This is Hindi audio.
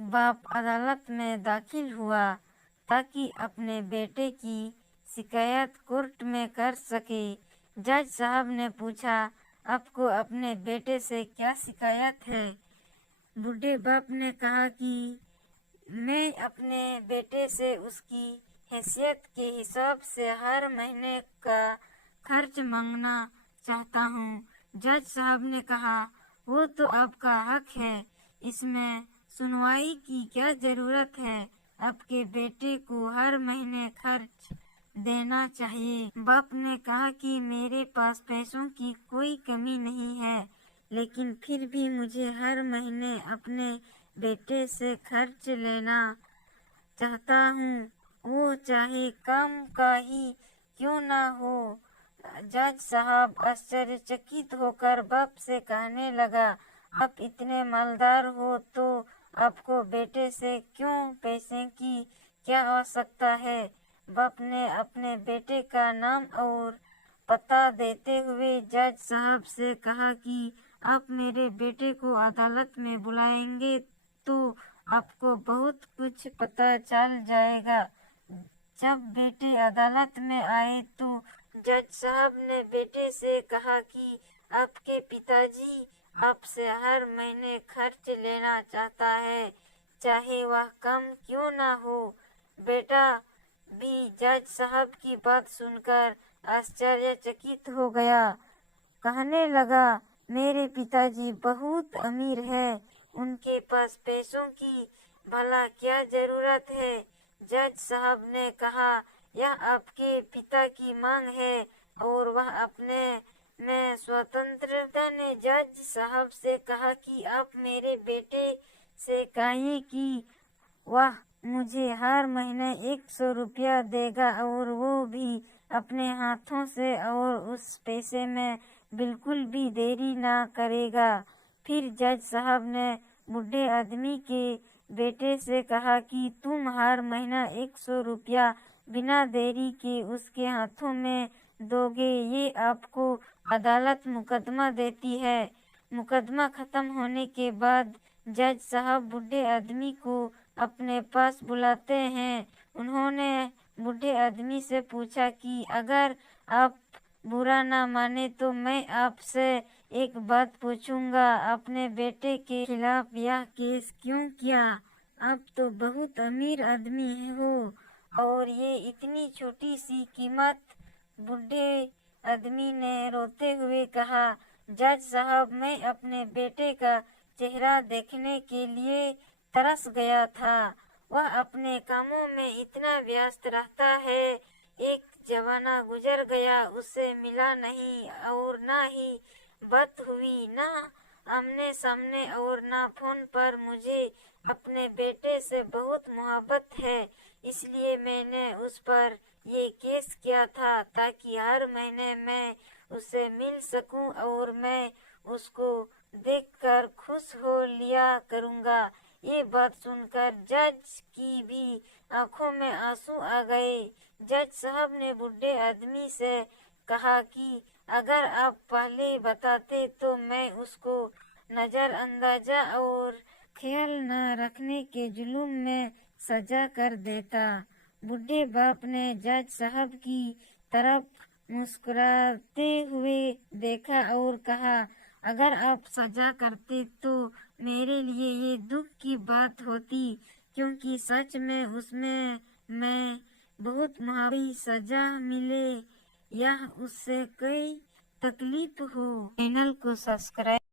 बाप अदालत में दाखिल हुआ ताकि अपने बेटे की शिकायत कोर्ट में कर सके। जज साहब ने पूछा, आपको अपने बेटे से क्या शिकायत है? बूढ़े बाप ने कहा कि मैं अपने बेटे से उसकी हैसियत के हिसाब से हर महीने का खर्च मांगना चाहता हूँ। जज साहब ने कहा, वो तो आपका हक है, इसमें सुनवाई की क्या जरूरत है? आपके बेटे को हर महीने खर्च देना चाहिए। बाप ने कहा कि मेरे पास पैसों की कोई कमी नहीं है, लेकिन फिर भी मुझे हर महीने अपने बेटे से खर्च लेना चाहता हूँ, वो चाहे कम का ही क्यों ना हो। जज साहब आश्चर्यचकित होकर बाप से कहने लगा, आप इतने मालदार हो तो आपको बेटे से क्यों पैसे की क्या आवश्यकता है? बाप ने अपने बेटे का नाम और पता देते हुए जज साहब से कहा कि आप मेरे बेटे को अदालत में बुलाएंगे तो आपको बहुत कुछ पता चल जाएगा। जब बेटे अदालत में आए तो जज साहब ने बेटे से कहा कि आपके पिताजी आपसे हर महीने खर्च लेना चाहता है, चाहे वह कम क्यों ना हो। बेटा भी जज साहब की बात सुनकर आश्चर्यचकित हो गया। कहने लगा, मेरे पिताजी बहुत अमीर है, उनके पास पैसों की भला क्या जरूरत है? जज साहब ने कहा, यह आपके पिता की मांग है और वह अपने में स्वतंत्रता ने जज साहब से कहा कि आप मेरे बेटे से कहिए कि वह मुझे हर महीने 100 रुपया देगा और वो भी अपने हाथों से, और उस पैसे में बिल्कुल भी देरी ना करेगा। फिर जज साहब ने बूढ़े आदमी के बेटे से कहा कि तुम हर महीना 100 रुपया बिना देरी के उसके हाथों में दोगे, ये आपको अदालत मुकदमा देती है। मुकदमा खत्म होने के बाद जज साहब बूढ़े आदमी को अपने पास बुलाते हैं। उन्होंने बूढ़े आदमी से पूछा कि अगर आप बुरा ना माने तो मैं आपसे एक बात पूछूंगा, अपने बेटे के खिलाफ यह केस क्यों किया? आप तो बहुत अमीर आदमी हो और ये इतनी छोटी सी कीमत। बूढ़े आदमी ने रोते हुए कहा, जज साहब, मैं अपने बेटे का चेहरा देखने के लिए तरस गया था। वह अपने कामों में इतना व्यस्त रहता है, एक जमाना गुजर गया, उससे मिला नहीं और ना ही बात हुई, ना आमने सामने और ना फोन पर। मुझे अपने बेटे से बहुत मोहब्बत है, इसलिए मैंने उस पर ये केस किया था ताकि हर महीने मैं उससे मिल सकूं और मैं उसको देखकर खुश हो लिया करूंगा। ये बात सुनकर जज की भी आंखों में आंसू आ गए। जज साहब ने बूढ़े आदमी से कहा कि अगर आप पहले बताते तो मैं उसको नजरअंदाजा और ख्याल न रखने के जुल्म में सजा कर देता। बूढ़े बाप ने जज साहब की तरफ मुस्कुराते हुए देखा और कहा, अगर आप सजा करते तो मेरे लिए ये दुख की बात होती, क्योंकि सच में उसमें मैं बहुत महाबी सजा मिले या उससे कोई तकलीफ हो। चैनल को सब्सक्राइब